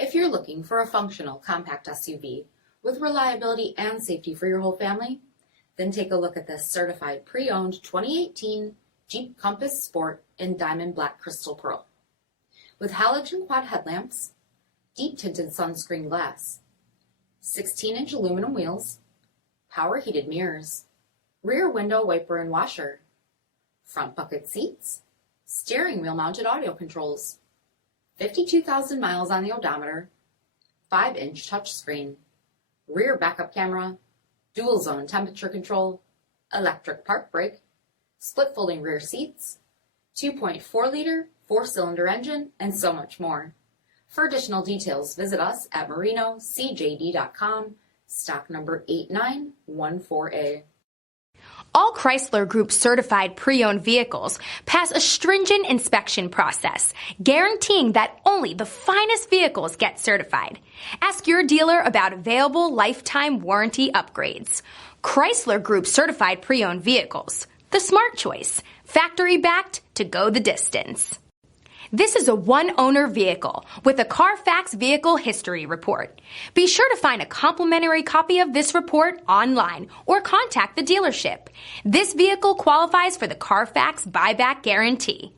If you're looking for a functional compact SUV with reliability and safety for your whole family, then take a look at this certified pre-owned 2018 Jeep Compass Sport in Diamond Black Crystal Pearl. With halogen quad headlamps, deep tinted sunscreen glass, 16-inch aluminum wheels, power heated mirrors, rear window wiper and washer, front bucket seats, steering wheel mounted audio controls, 52,000 miles on the odometer, 5-inch touchscreen, rear backup camera, dual zone temperature control, electric park brake, split folding rear seats, 2.4-liter 4-cylinder engine, and so much more. For additional details, visit us at marinocjd.com, stock number 8914A. All Chrysler Group certified pre-owned vehicles pass a stringent inspection process, guaranteeing that only the finest vehicles get certified. Ask your dealer about available lifetime warranty upgrades. Chrysler Group certified pre-owned vehicles, the smart choice, factory backed to go the distance. This is a one-owner vehicle with a CARFAX vehicle history report. Be sure to find a complimentary copy of this report online or contact the dealership. This vehicle qualifies for the CARFAX buyback guarantee.